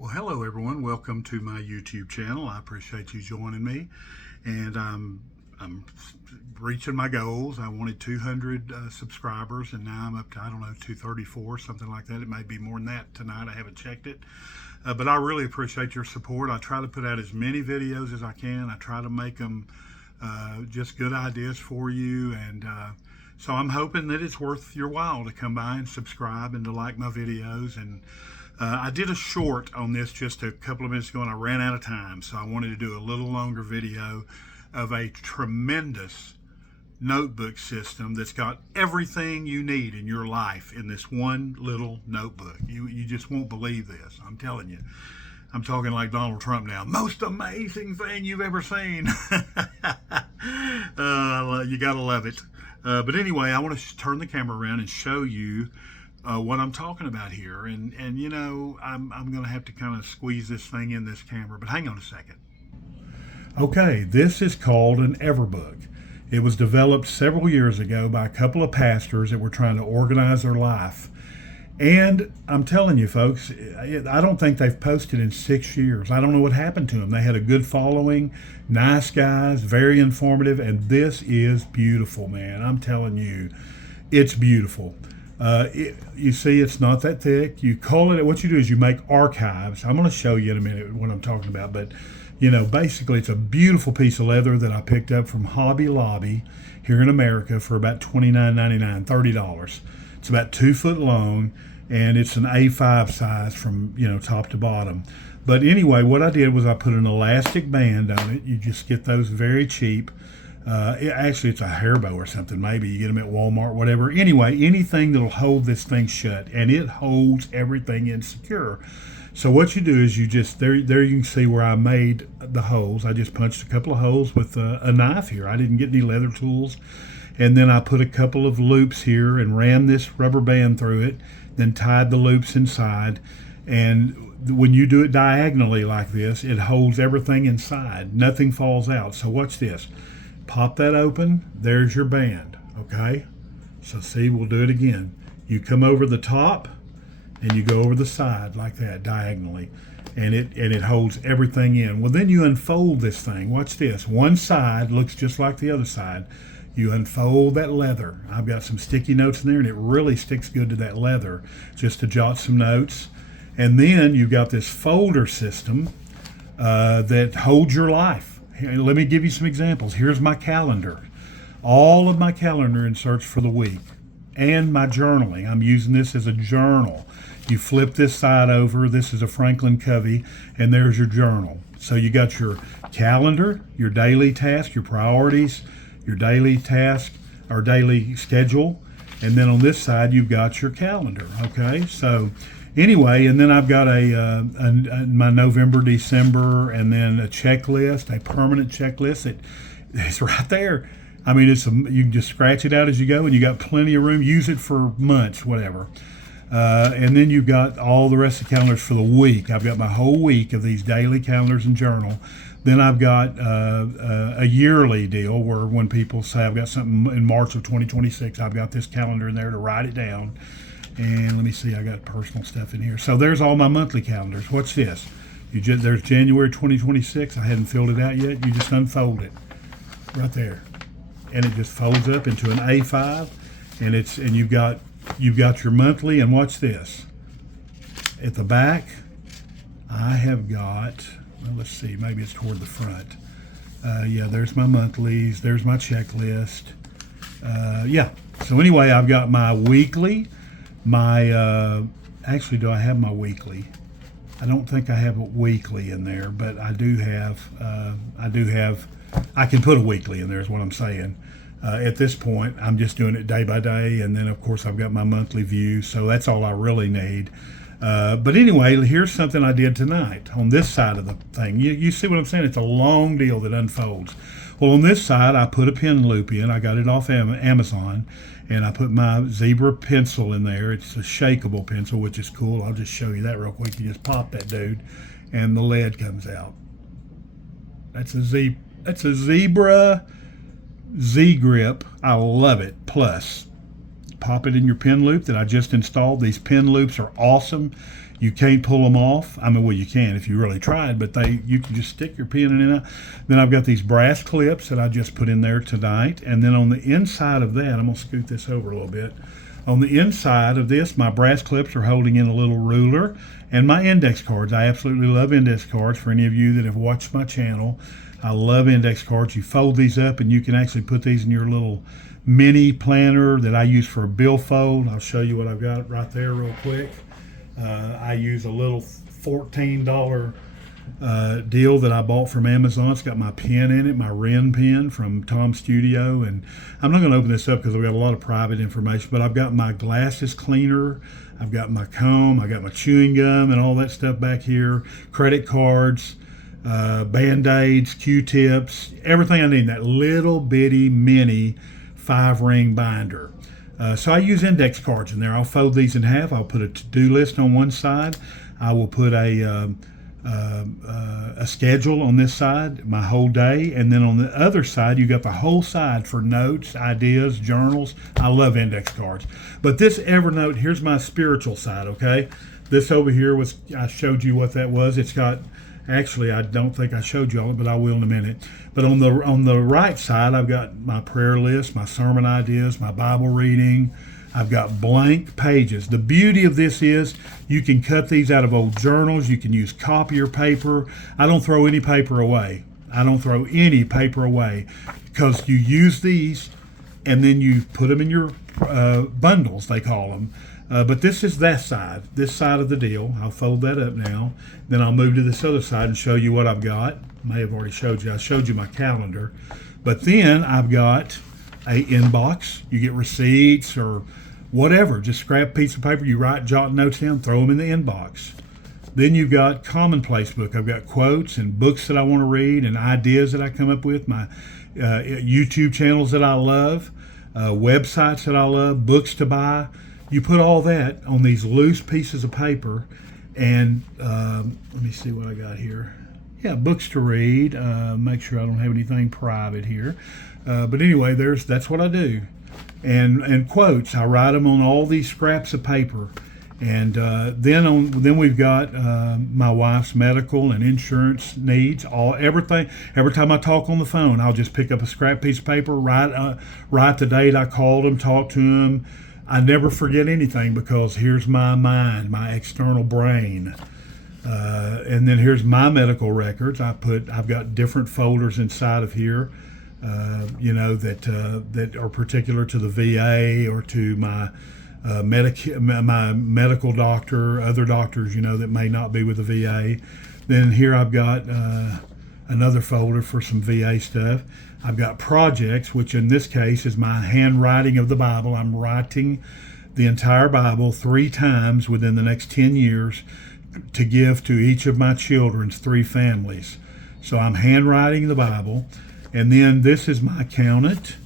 Well, hello everyone. Welcome to my YouTube channel. I appreciate you joining me, and I'm reaching my goals. I wanted 200 subscribers, and now I'm up to, I don't know, 234, something like that. It may be more than that tonight. I haven't checked it, but I really appreciate your support. I try to put out as many videos as I can. I try to make them just good ideas for you, and so I'm hoping that it's worth your while to come by and subscribe and to like my videos. And I did a short on this just a couple of minutes ago, and I ran out of time, so I wanted to do a little longer video of a tremendous notebook system that's got everything you need in your life in this one little notebook. You just won't believe this. I'm telling you. I'm talking like Donald Trump now. Most amazing thing you've ever seen. You gotta love it. But anyway, I want to turn the camera around and show you what I'm talking about here. And you know, I'm going to have to kind of squeeze this thing in this camera, but hang on a second. Okay, this is called an EverBook. It was developed several years ago by a couple of pastors that were trying to organize their life. And I'm telling you, folks, I don't think they've posted in 6 years. I don't know what happened to them. They had a good following, nice guys, very informative, and this is beautiful, man. I'm telling you, it's beautiful. You see, it's not that thick. You call it, what you do is you make archives. I'm going to show you in a minute what I'm talking about, but you know, basically it's a beautiful piece of leather that I picked up from Hobby Lobby here in America for about $29.99, $30. It's about 2 foot long, and it's an A5 size from, you know, top to bottom. But anyway, what I did was I put an elastic band on it. You just get those very cheap. Actually, it's a hair bow or something. Maybe you get them at Walmart, whatever. Anyway, anything that'll hold this thing shut, and it holds everything in secure. So what you do is you just, there you can see where I made the holes. I just punched a couple of holes with a knife here. I didn't get any leather tools. And then I put a couple of loops here and ran this rubber band through it, then tied the loops inside. And when you do it diagonally like this, it holds everything inside. Nothing falls out. So watch this. Pop that open. There's your band. Okay? So see, we'll do it again. You come over the top and you go over the side like that diagonally, and it holds everything in. Well, then you unfold this thing. Watch this. One side looks just like the other side. You unfold that leather. I've got some sticky notes in there, and it really sticks good to that leather just to jot some notes. And then you've got this folder system that holds your life. Here, let me give you some examples. Here's my calendar. All of my calendar inserts for the week and my journaling. I'm using this as a journal. You flip this side over. This is a Franklin Covey, and there's your journal. So you got your calendar, your daily task, your priorities, your daily task or daily schedule, and then on this side you've got your calendar. Okay, so anyway, and then I've got my November, December, and then a checklist, a permanent checklist. It's right there. I mean, you can just scratch it out as you go, and you got plenty of room. Use it for months, whatever. And then you've got all the rest of the calendars for the week. I've got my whole week of these daily calendars and journal. Then I've got a yearly deal where when people say I've got something in March of 2026, I've got this calendar in there to write it down. And let me see, I got personal stuff in here. So there's all my monthly calendars. What's this? There's January 2026. I hadn't filled it out yet. You just unfold it right there, and it just folds up into an A5. And you've got your monthly. And watch this. At the back, I have got. Well, let's see, maybe it's toward the front. Yeah, there's my monthlies, there's my checklist. Yeah, so anyway, I've got my weekly, actually, do I have my weekly? I don't think I have a weekly in there, but I do have, I can put a weekly in there is what I'm saying. At this point, I'm just doing it day by day, and then of course I've got my monthly view, so that's all I really need. But anyway, here's something I did tonight on this side of the thing. You see what I'm saying? It's a long deal that unfolds. Well, on this side, I put a pen loop in. I got it off Amazon, and I put my zebra pencil in there. It's a shakeable pencil, which is cool. I'll just show you that real quick. You just pop that dude, and the lead comes out. That's a zebra Z-grip. I love it. Plus. pop it in your pin loop that I just installed. These pin loops are awesome. You can't pull them off. I mean, well, you can if you really tried, but you can just stick your pin in it. Then I've got these brass clips that I just put in there tonight. And then on the inside of that, I'm going to scoot this over a little bit. On the inside of this, my brass clips are holding in a little ruler and my index cards. I absolutely love index cards. For any of you that have watched my channel, I love index cards. You fold these up and you can actually put these in your little mini planner that I use for a billfold. I'll show you what I've got right there real quick. I use a little $14 deal that I bought from Amazon. It's got my pen in it, my Ren pen from Tom Studio. And I'm not going to open this up because I've got a lot of private information, but I've got my glasses cleaner. I've got my comb. I got my chewing gum and all that stuff back here. Credit cards, Band-Aids, Q-tips, everything I need in that little bitty mini 5-ring binder. So I use index cards in there. I'll fold these in half. I'll put a to-do list on one side. I will put a schedule on this side, my whole day, and then on the other side you got the whole side for notes, ideas, journals. I love index cards. But this Evernote, here's my spiritual side, okay? This over here was, I showed you what that was. It's got, actually I don't think I showed you all, but I will in a minute. But on the right side, I've got my prayer list, my sermon ideas, my Bible reading. I've got blank pages. The beauty of this is you can cut these out of old journals. You can use copier paper. I don't throw any paper away. I don't throw any paper away because you use these and then you put them in your bundles, they call them. But this is this side of the deal. I'll fold that up now. Then I'll move to this other side and show you what I've got. May have already showed you. I showed you my calendar. But then I've got a inbox. You get receipts or whatever. Just scrap a piece of paper. You write, jot notes down, throw them in the inbox. Then you've got commonplace book. I've got quotes and books that I want to read and ideas that I come up with. My YouTube channels that I love, websites that I love, books to buy. You put all that on these loose pieces of paper, and let me see what I got here. Yeah, books to read. Make sure I don't have anything private here. But anyway, that's what I do. And quotes, I write them on all these scraps of paper. And then we've got my wife's medical and insurance needs, everything. Every time I talk on the phone, I'll just pick up a scrap piece of paper, write the date I called them, talk to them. I never forget anything because here's my mind, my external brain. And then here's my medical records. I've got different folders inside of here, that are particular to the VA or to my my medical doctor, other doctors, that may not be with the VA. Then here I've got another folder for some VA stuff. I've got projects, which in this case is my handwriting of the Bible. I'm writing the entire Bible 3 times within the next 10 years to give to each of my children's 3 families. So I'm handwriting the Bible. And then this is my accountant,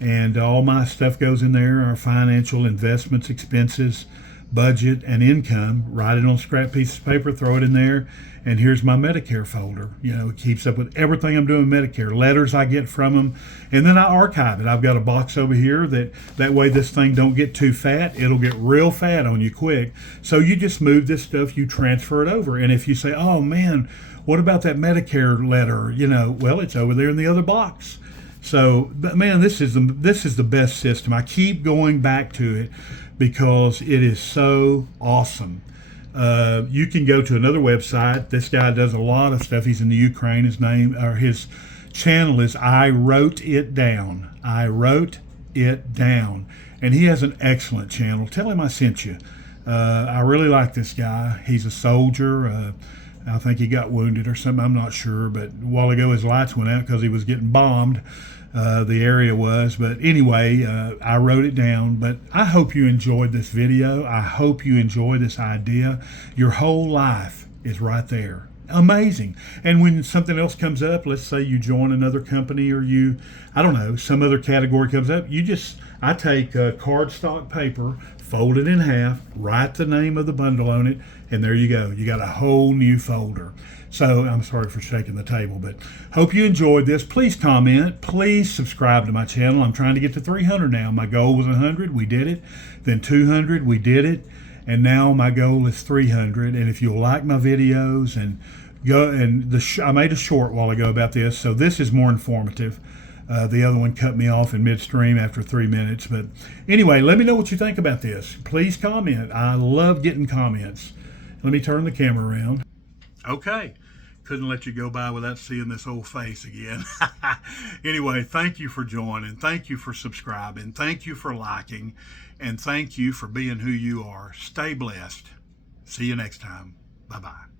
and all my stuff goes in there, our financial investments, expenses, budget, and income. Write it on a scrap piece of paper, throw it in there. And here's my Medicare folder. It keeps up with everything I'm doing Medicare, letters I get from them. And then I archive it. I've got a box over here that way this thing don't get too fat. It'll get real fat on you quick. So you just move this stuff, you transfer it over. And if you say, oh man, what about that Medicare letter? Well, it's over there in the other box. So, but man, this is the best system. I keep going back to it because it is so awesome. You can go to another website. This guy does a lot of stuff. He's in the Ukraine. His channel is I Wrote It Down. I Wrote It Down. And he has an excellent channel. Tell him I sent you. I really like this guy. He's a soldier. I think he got wounded or something. I'm not sure. But a while ago his lights went out because he was getting bombed. The area was. But anyway, I wrote it down. But I hope you enjoyed this video. I hope you enjoy this idea. Your whole life is right there. Amazing. And when something else comes up, let's say you join another company or some other category comes up, I take cardstock paper, fold it in half, write the name of the bundle on it, and there you go. You got a whole new folder. So I'm sorry for shaking the table, but hope you enjoyed this. Please comment. Please subscribe to my channel. I'm trying to get to 300 now. My goal was 100. We did it. Then 200. We did it. And now my goal is 300. And if you'll like my videos and go and I made a short while ago about this, so this is more informative. The other one cut me off in midstream after 3 minutes. But anyway, let me know what you think about this. Please comment. I love getting comments. Let me turn the camera around. Okay. Couldn't let you go by without seeing this old face again. Anyway, thank you for joining. Thank you for subscribing. Thank you for liking. And thank you for being who you are. Stay blessed. See you next time. Bye-bye.